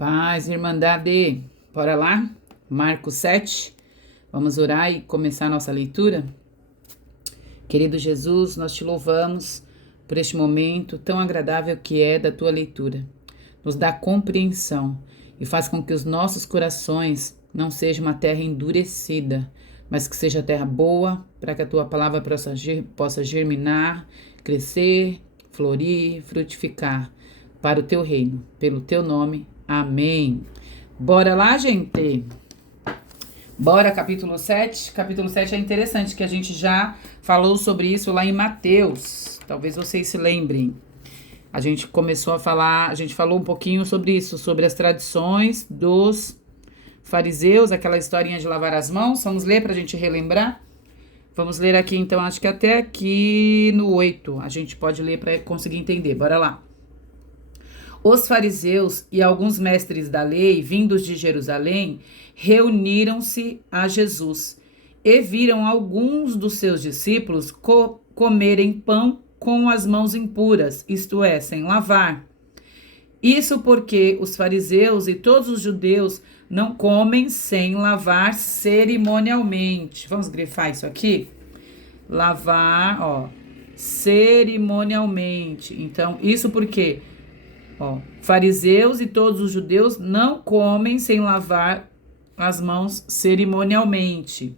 Paz, Irmandade, bora lá? Marcos 7, vamos orar e começar a nossa leitura? Querido Jesus, nós te louvamos por este momento tão agradável que é da tua leitura. Nos dá compreensão e faz com que os nossos corações não sejam uma terra endurecida, mas que seja terra boa, para que a tua palavra possa germinar, crescer, florir, frutificar para o teu reino, pelo teu nome. Amém. Bora lá, gente? Bora, capítulo 7. Capítulo 7 é interessante, que a gente já falou sobre isso lá em Mateus. Talvez vocês se lembrem. A gente começou a falar, a gente falou um pouquinho sobre isso, sobre as tradições dos fariseus, aquela historinha de lavar as mãos. Vamos ler para a gente relembrar? Vamos ler aqui, então, acho que até aqui no 8. A gente pode ler para conseguir entender. Bora lá. Os fariseus e alguns mestres da lei, vindos de Jerusalém, reuniram-se a Jesus e viram alguns dos seus discípulos comerem pão com as mãos impuras, isto é, sem lavar. Isso porque os fariseus e todos os judeus não comem sem lavar cerimonialmente. Vamos grifar isso aqui? Lavar, cerimonialmente. Então, isso porque fariseus e todos os judeus não comem sem lavar as mãos cerimonialmente.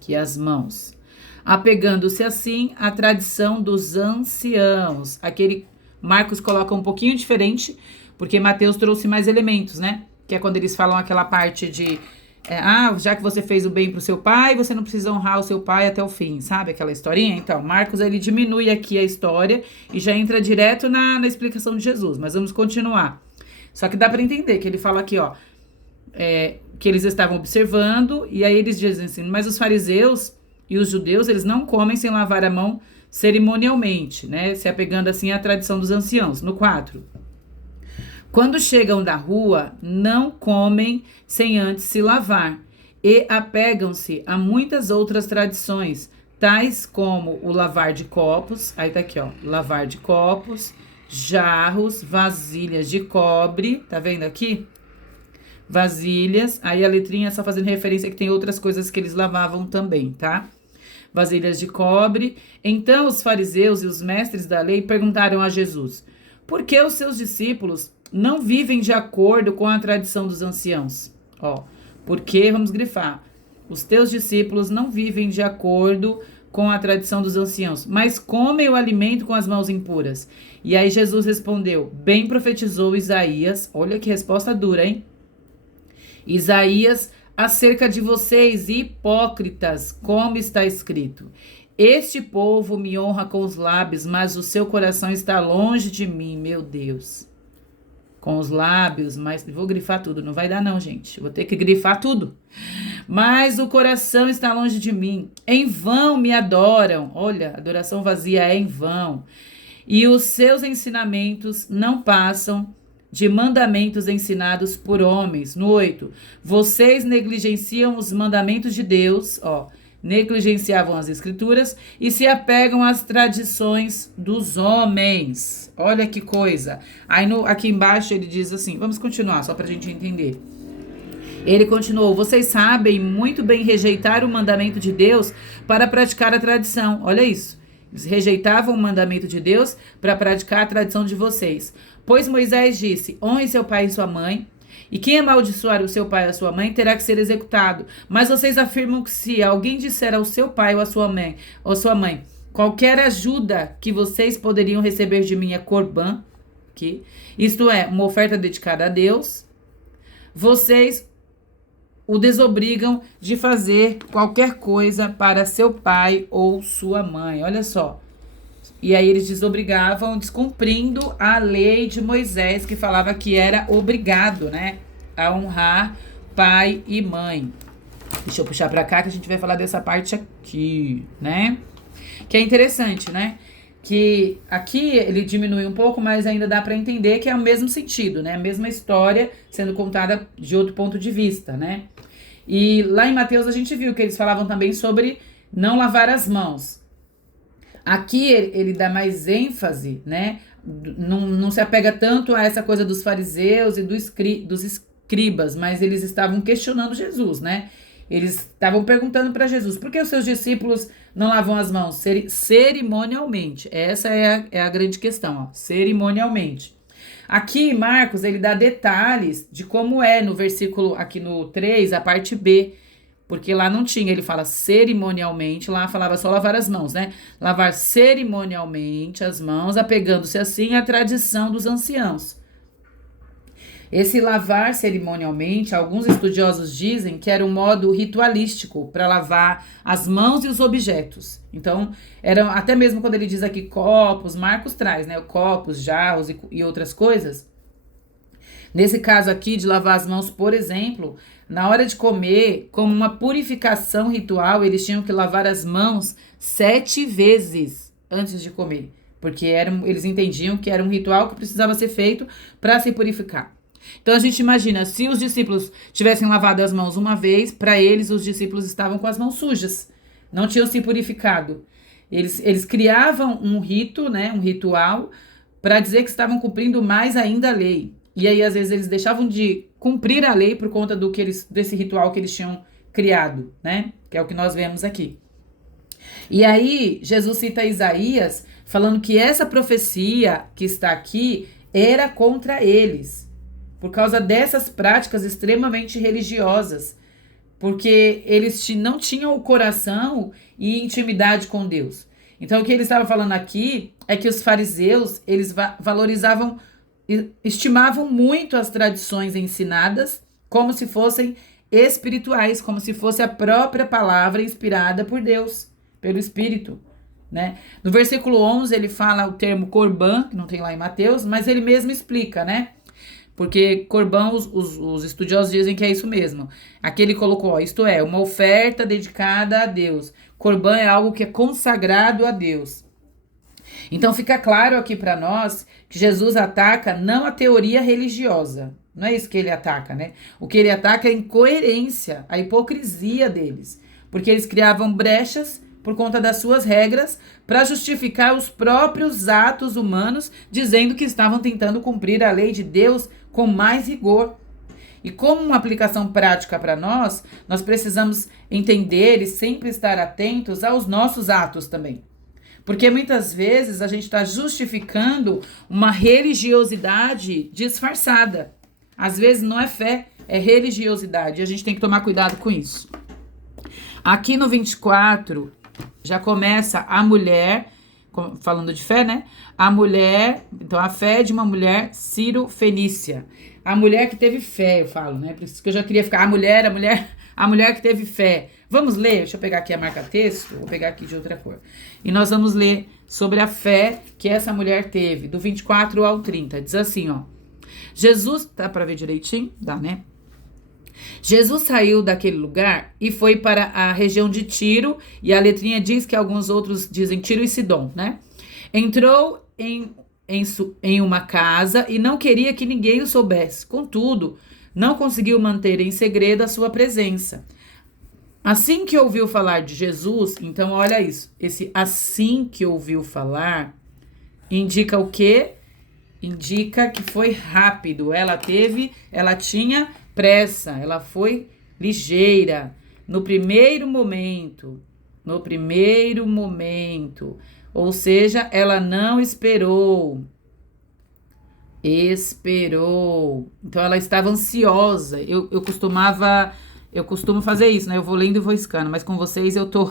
Que as mãos. Apegando-se assim à tradição dos anciãos. Aquele Marcos coloca um pouquinho diferente, porque Mateus trouxe mais elementos, né? Que é quando eles falam aquela parte de já que você fez o bem pro seu pai, você não precisa honrar o seu pai até o fim, sabe? Aquela historinha? Então, Marcos, ele diminui aqui a história e já entra direto na explicação de Jesus. Mas vamos continuar. Só que dá para entender que ele fala aqui, que eles estavam observando, e aí eles dizem assim, mas os fariseus e os judeus, eles não comem sem lavar a mão cerimonialmente, né? Se apegando assim à tradição dos anciãos. No 4. Quando chegam da rua, não comem sem antes se lavar e apegam-se a muitas outras tradições, tais como o lavar de copos, aí tá aqui, lavar de copos, jarros, vasilhas de cobre, tá vendo aqui? Vasilhas, aí a letrinha só fazendo referência que tem outras coisas que eles lavavam também, tá? Vasilhas de cobre. Então os fariseus e os mestres da lei perguntaram a Jesus, por que os seus discípulos não vivem de acordo com a tradição dos anciãos? Porque, vamos grifar, os teus discípulos não vivem de acordo com a tradição dos anciãos, mas comem o alimento com as mãos impuras. E aí Jesus respondeu, bem profetizou Isaías, olha que resposta dura, hein? Isaías, acerca de vocês, hipócritas, como está escrito, este povo me honra com os lábios, mas o seu coração está longe de mim, meu Deus. Com os lábios, mas vou grifar tudo, não vai dar não, gente. Vou ter que grifar tudo. Mas o coração está longe de mim. Em vão me adoram. Olha, adoração vazia é em vão. E os seus ensinamentos não passam de mandamentos ensinados por homens. No 8. Vocês negligenciam os mandamentos de Deus, negligenciavam as escrituras e se apegam às tradições dos homens. Olha que coisa. Aí aqui embaixo ele diz assim, vamos continuar só pra gente entender. Ele continuou, vocês sabem muito bem rejeitar o mandamento de Deus para praticar a tradição. Olha isso. Eles rejeitavam o mandamento de Deus para praticar a tradição de vocês. Pois Moisés disse, honre seu pai e sua mãe, e quem amaldiçoar o seu pai ou a sua mãe terá que ser executado. Mas vocês afirmam que se alguém disser ao seu pai ou à sua mãe, qualquer ajuda que vocês poderiam receber de mim é corbã, isto é, uma oferta dedicada a Deus, vocês o desobrigam de fazer qualquer coisa para seu pai ou sua mãe. Olha só. E aí eles desobrigavam, descumprindo a lei de Moisés, que falava que era obrigado, né, a honrar pai e mãe. Deixa eu puxar pra cá que a gente vai falar dessa parte aqui, né? Que é interessante, né? Que aqui ele diminui um pouco, mas ainda dá pra entender que é o mesmo sentido, né? A mesma história sendo contada de outro ponto de vista, né? E lá em Mateus a gente viu que eles falavam também sobre não lavar as mãos. Aqui ele dá mais ênfase, né, não se apega tanto a essa coisa dos fariseus e dos escribas, mas eles estavam questionando Jesus, né? Eles estavam perguntando para Jesus, por que os seus discípulos não lavam as mãos cerimonialmente? Essa é a grande questão, ó, cerimonialmente. Aqui, Marcos, ele dá detalhes de como é no versículo, aqui no 3, a parte B, porque lá não tinha, ele fala cerimonialmente, lá falava só lavar as mãos, né? Lavar cerimonialmente as mãos, apegando-se assim à tradição dos anciãos. Esse lavar cerimonialmente, alguns estudiosos dizem que era um modo ritualístico para lavar as mãos e os objetos. Então, até mesmo quando ele diz aqui copos, Marcos traz, né? Copos, jarros e outras coisas. Nesse caso aqui de lavar as mãos, por exemplo, na hora de comer, como uma purificação ritual, eles tinham que lavar as mãos 7 vezes antes de comer. Porque eles entendiam que era um ritual que precisava ser feito para se purificar. Então a gente imagina, se os discípulos tivessem lavado as mãos uma vez, para eles os discípulos estavam com as mãos sujas, não tinham se purificado. Eles criavam um rito, né, um ritual, para dizer que estavam cumprindo mais ainda a lei. E aí às vezes eles deixavam de cumprir a lei por conta desse ritual que eles tinham criado, né? Que é o que nós vemos aqui. E aí Jesus cita Isaías falando que essa profecia que está aqui era contra eles, por causa dessas práticas extremamente religiosas, porque eles não tinham o coração e intimidade com Deus. Então, o que ele estava falando aqui é que os fariseus, eles valorizavam, estimavam muito as tradições ensinadas como se fossem espirituais, como se fosse a própria palavra inspirada por Deus, pelo Espírito, né? No versículo 11, ele fala o termo corban, que não tem lá em Mateus, mas ele mesmo explica, né? Porque corban, os estudiosos dizem que é isso mesmo. Aqui ele colocou, ó, isto é, uma oferta dedicada a Deus. Corban é algo que é consagrado a Deus. Então fica claro aqui para nós que Jesus ataca não a teoria religiosa. Não é isso que ele ataca, né? O que ele ataca é a incoerência, a hipocrisia deles. Porque eles criavam brechas por conta das suas regras para justificar os próprios atos humanos, dizendo que estavam tentando cumprir a lei de Deus com mais rigor. E como uma aplicação prática para nós precisamos entender e sempre estar atentos aos nossos atos também. Porque muitas vezes a gente está justificando uma religiosidade disfarçada. Às vezes não é fé, é religiosidade. E a gente tem que tomar cuidado com isso. Aqui no 24, já começa a mulher, falando de fé, né? A mulher, então a fé de uma mulher Ciro-fenícia. A mulher que teve fé, eu falo, né? Por isso que eu já queria ficar, a mulher que teve fé. Vamos ler, deixa eu pegar aqui a marca-texto, vou pegar aqui de outra cor. E nós vamos ler sobre a fé que essa mulher teve, do 24 ao 30. Diz assim, ó. Jesus, tá para ver direitinho? Dá, né? Jesus saiu daquele lugar e foi para a região de Tiro, e a letrinha diz que alguns outros dizem Tiro e Sidom, né? Entrou em uma casa e não queria que ninguém o soubesse. Contudo, não conseguiu manter em segredo a sua presença. Assim que ouviu falar de Jesus, então olha isso, esse assim que ouviu falar indica o quê? Indica que foi rápido, ela tinha pressa, ela foi ligeira, no primeiro momento, ou seja, ela não esperou, então ela estava ansiosa. Eu costumo fazer isso, né? Eu vou lendo e vou escando, mas com vocês eu tô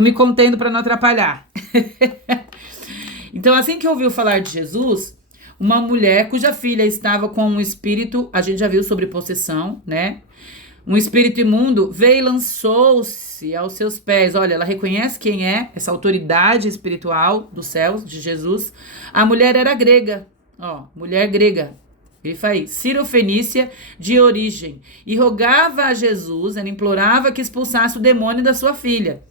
me contendo para não atrapalhar. Então, assim que ouviu falar de Jesus, uma mulher cuja filha estava com um espírito, a gente já viu sobre possessão, né? Um espírito imundo veio e lançou-se aos seus pés. Olha, ela reconhece quem é essa autoridade espiritual dos céus, de Jesus. A mulher era grega, ó, mulher grega. Ele faz Ciro-fenícia de origem. E rogava a Jesus, ela implorava que expulsasse o demônio da sua filha.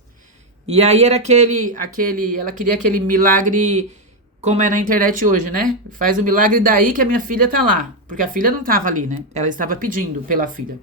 E aí era ela queria aquele milagre, como é na internet hoje, né? Faz o milagre daí que a minha filha tá lá. Porque a filha não estava ali, né? Ela estava pedindo pela filha.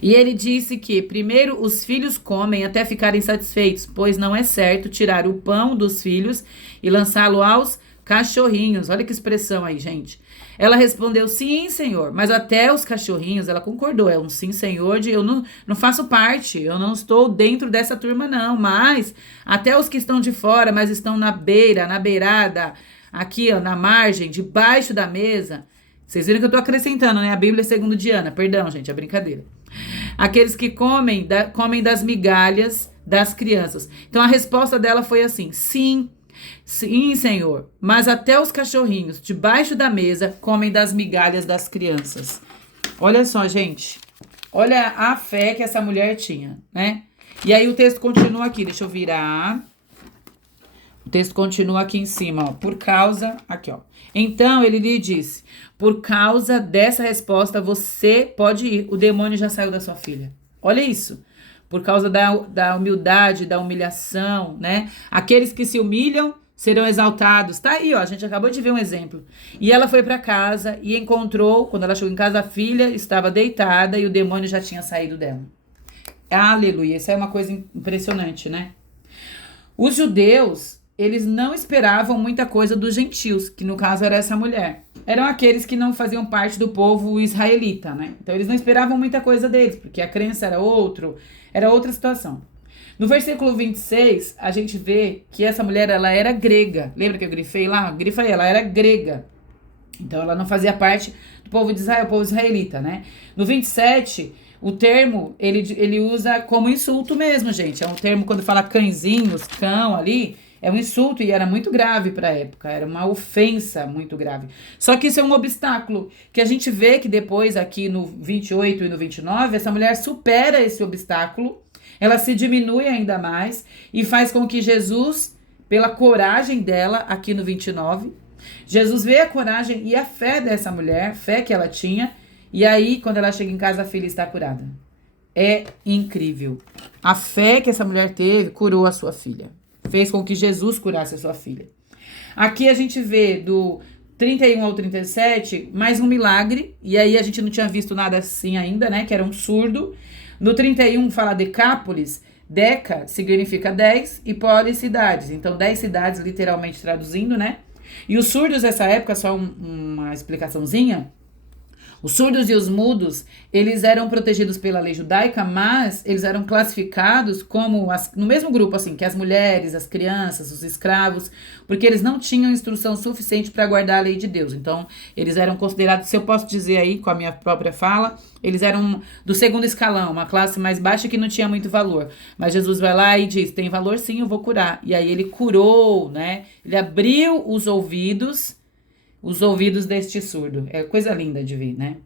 E ele disse que primeiro os filhos comem até ficarem satisfeitos, pois não é certo tirar o pão dos filhos e lançá-lo aos cachorrinhos. Olha que expressão aí, gente. Ela respondeu, sim, Senhor. Mas até os cachorrinhos, ela concordou. É um sim, Senhor, de eu não faço parte. Eu não estou dentro dessa turma, não. Mas até os que estão de fora, mas estão na beira, na beirada, aqui, ó, na margem, debaixo da mesa. Vocês viram que eu tô acrescentando, né? A Bíblia é segundo Diana. Perdão, gente, é brincadeira. Aqueles que comem das migalhas das crianças. Então a resposta dela foi assim: sim, sim, Senhor, mas até os cachorrinhos debaixo da mesa comem das migalhas das crianças. Olha só, gente. Olha a fé que essa mulher tinha, né? E aí o texto continua aqui, deixa eu virar. O texto continua aqui em cima, ó. Por causa, aqui, ó. Então ele lhe disse: por causa dessa resposta você pode ir. O demônio já saiu da sua filha. Olha isso. Por causa da humildade, da humilhação, né? Aqueles que se humilham serão exaltados. Tá aí, ó. A gente acabou de ver um exemplo. E ela foi para casa e encontrou, quando ela chegou em casa, a filha estava deitada e o demônio já tinha saído dela. Aleluia. Isso é uma coisa impressionante, né? Os judeus, eles não esperavam muita coisa dos gentios, que no caso era essa mulher. Eram aqueles que não faziam parte do povo israelita, né? Então eles não esperavam muita coisa deles, porque a crença era outra situação. No versículo 26, a gente vê que essa mulher, ela era grega. Lembra que eu grifei lá? Grifei, ela era grega. Então ela não fazia parte do povo de Israel, povo israelita, né? No 27, o termo, ele usa como insulto mesmo, gente. É um termo, quando fala cãezinhos, cão ali, é um insulto e era muito grave para a época, era uma ofensa muito grave. Só que isso é um obstáculo, que a gente vê que depois aqui no 28 e no 29, essa mulher supera esse obstáculo, ela se diminui ainda mais e faz com que Jesus, pela coragem dela, aqui no 29, Jesus vê a coragem e a fé dessa mulher, fé que ela tinha, e aí quando ela chega em casa a filha está curada. É incrível. A fé que essa mulher teve curou a sua filha. Fez com que Jesus curasse a sua filha. Aqui a gente vê do 31 ao 37, mais um milagre. E aí a gente não tinha visto nada assim ainda, né? Que era um surdo. No 31 fala Decápolis. Deca significa 10 e polis cidades. Então 10 cidades, literalmente traduzindo, né? E os surdos nessa época, só uma explicaçãozinha. Os surdos e os mudos, eles eram protegidos pela lei judaica, mas eles eram classificados como, no mesmo grupo, assim, que as mulheres, as crianças, os escravos, porque eles não tinham instrução suficiente para guardar a lei de Deus. Então, eles eram considerados, se eu posso dizer aí, com a minha própria fala, eles eram do segundo escalão, uma classe mais baixa que não tinha muito valor. Mas Jesus vai lá e diz, tem valor sim, eu vou curar. E aí ele curou, né? Ele abriu os ouvidos deste surdo. É coisa linda de ver, né?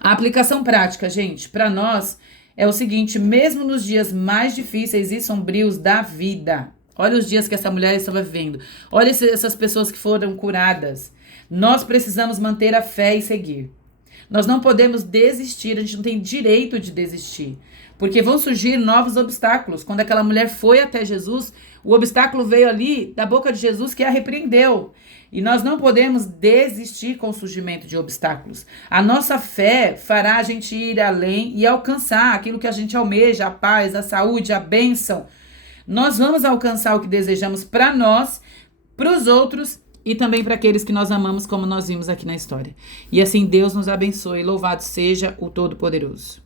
A aplicação prática, gente, para nós é o seguinte: mesmo nos dias mais difíceis e sombrios da vida, olha os dias que essa mulher estava vivendo, olha essas pessoas que foram curadas, nós precisamos manter a fé e seguir. Nós não podemos desistir, a gente não tem direito de desistir, porque vão surgir novos obstáculos. Quando aquela mulher foi até Jesus, o obstáculo veio ali da boca de Jesus, que a repreendeu. E nós não podemos desistir com o surgimento de obstáculos. A nossa fé fará a gente ir além e alcançar aquilo que a gente almeja, a paz, a saúde, a bênção. Nós vamos alcançar o que desejamos para nós, para os outros e também para aqueles que nós amamos, como nós vimos aqui na história. E assim Deus nos abençoe. Louvado seja o Todo-Poderoso.